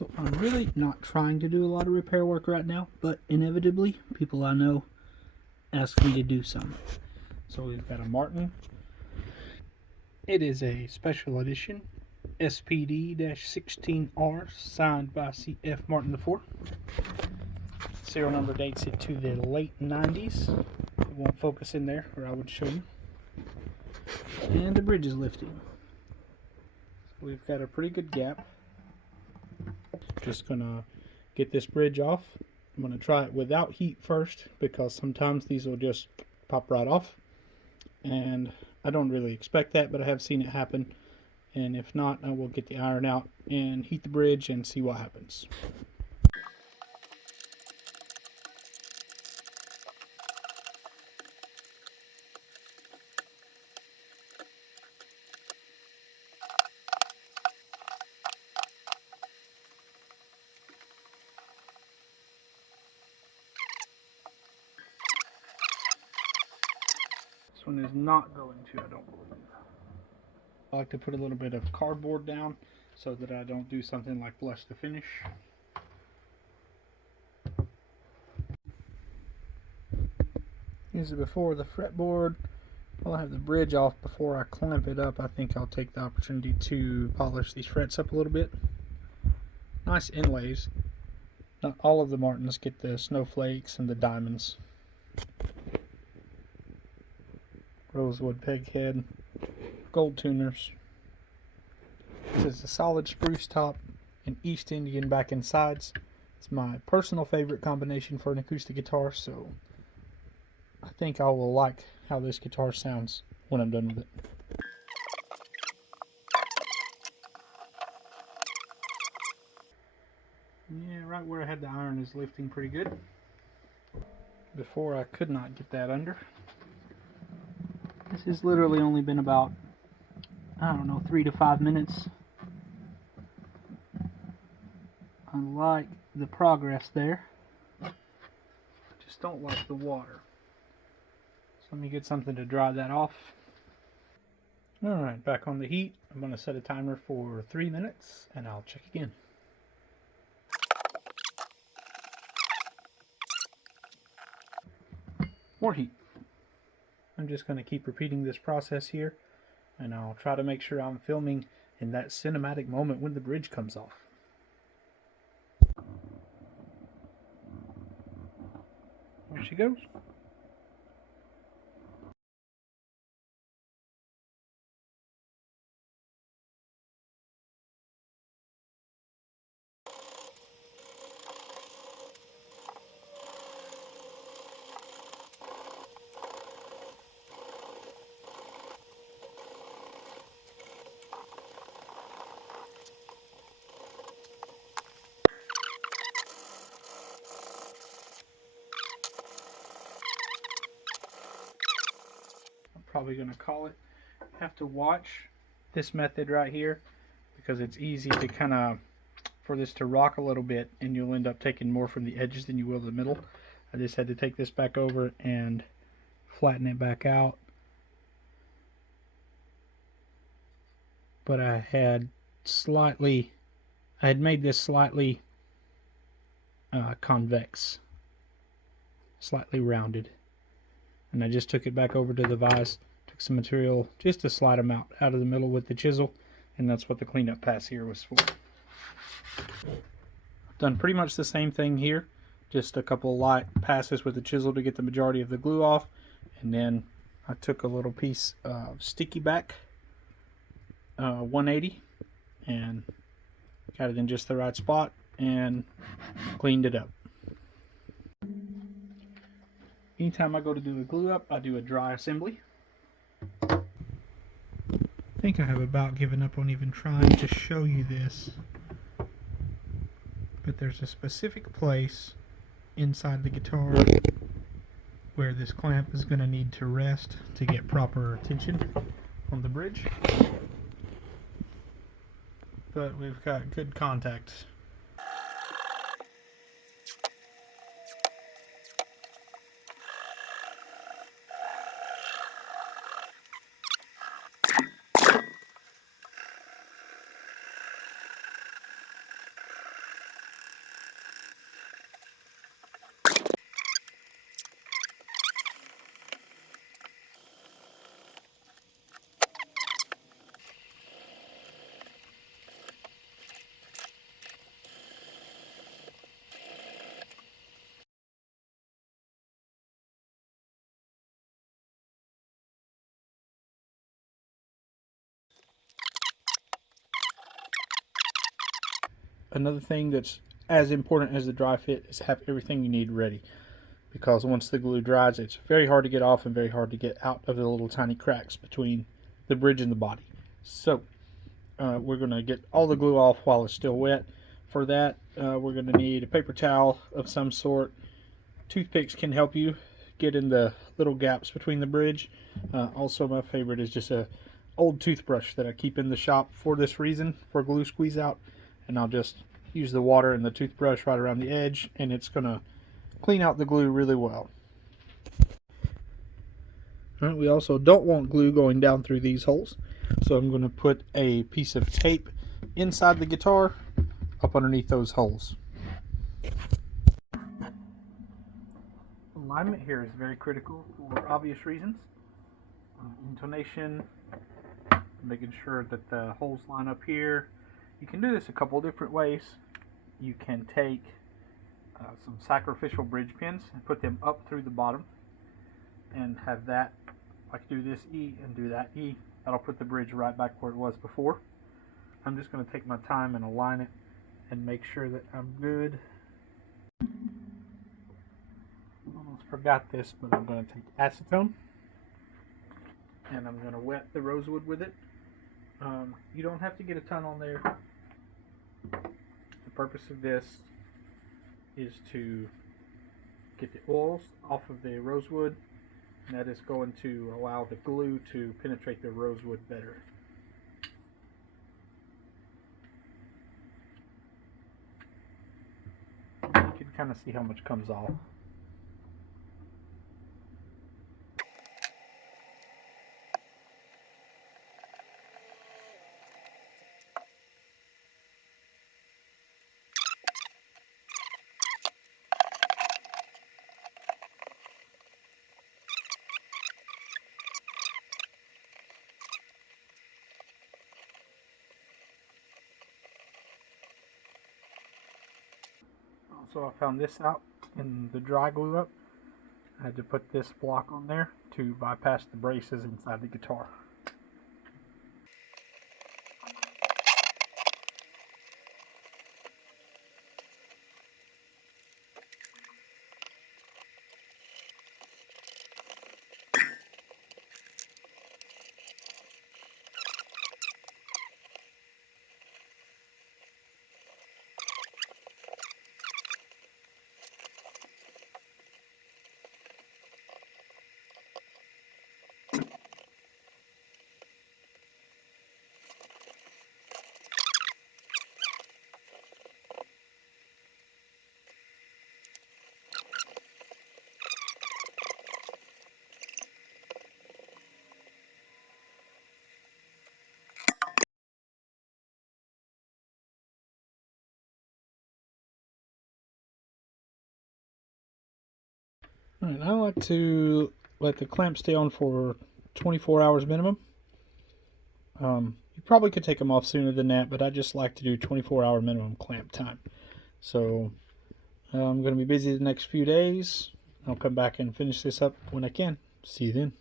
So I'm really not trying to do a lot of repair work right now, but inevitably people I know ask me to do some. So we've got a Martin. It is a special edition SPD-16R signed by C.F. Martin IV. Serial number dates it to the late 90s. It won't focus in there, or I would show you. And the bridge is lifting. So we've got a pretty good gap. Just gonna get this bridge off. I'm gonna try it without heat first, because sometimes these will just pop right off, and I don't really expect that, but I have seen it happen. And if not, I will get the iron out and heat the bridge and see what happens. This one is not going to, I don't believe. I like to put a little bit of cardboard down so that I don't do something like flush the finish. This is before the fretboard. I'll have the bridge off before I clamp it up. I think I'll take the opportunity to polish these frets up a little bit. Nice inlays. Not all of the Martins get the snowflakes and the diamonds. Rosewood peghead, gold tuners. This is a solid spruce top and East Indian back and sides. It's my personal favorite combination for an acoustic guitar, so I think I will like how this guitar sounds when I'm done with it. Yeah, right where I had the iron is lifting pretty good. Before I could not get that under. This has literally only been about, I don't know, 3 to 5 minutes. I like the progress there. I just don't like the water. So let me get something to dry that off. Alright, back on the heat. I'm going to set a timer for 3 minutes and I'll check again. More heat. I'm just going to keep repeating this process here, and I'll try to make sure I'm filming in that cinematic moment when the bridge comes off. There she goes. Probably going to call it. You have to watch this method right here because it's easy to kind of, for this to rock a little bit, and you'll end up taking more from the edges than you will the middle. I just had to take this back over and flatten it back out. But I had made this slightly convex, slightly rounded. And I just took it back over to the vise, took some material, just a slight amount out of the middle with the chisel, and that's what the cleanup pass here was for. I've done pretty much the same thing here, just a couple light passes with the chisel to get the majority of the glue off, and then I took a little piece of sticky back 180 and got it in just the right spot and cleaned it up. Anytime I go to do a glue up, I do a dry assembly. I think I have about given up on even trying to show you this, but there's a specific place inside the guitar where this clamp is going to need to rest to get proper tension on the bridge. But we've got good contact. another thing that's as important as the dry fit is have everything you need ready, because once the glue dries, it's very hard to get off and very hard to get out of the little tiny cracks between the bridge and the body. So we're going to get all the glue off while it's still wet. For that, we're going to need a paper towel of some sort. Toothpicks can help you get in the little gaps between the bridge. Also, my favorite is just a old toothbrush that I keep in the shop for this reason, for glue squeeze out. And I'll just use the water and the toothbrush right around the edge, and it's going to clean out the glue really well. Alright, we also don't want glue going down through these holes, so I'm going to put a piece of tape inside the guitar up underneath those holes. Alignment here is very critical for obvious reasons. Intonation, making sure that the holes line up here. You can do this a couple different ways. You can take some sacrificial bridge pins and put them up through the bottom and have that, like do this E and do that E. That'll put the bridge right back where it was before. I'm just going to take my time and align it and make sure that I'm good. Almost forgot this, but I'm going to take acetone and I'm going to wet the rosewood with it. You don't have to get a ton on there. The purpose of this is to get the oils off of the rosewood, and that is going to allow the glue to penetrate the rosewood better. You can kind of see how much comes off. So I found this out in the dry glue up. I had to put this block on there to bypass the braces inside the guitar. Alright, I like to let the clamp stay on for 24 hours minimum. You probably could take them off sooner than that, but I just like to do 24-hour minimum clamp time. So I'm going to be busy the next few days. I'll come back and finish this up when I can. See you then.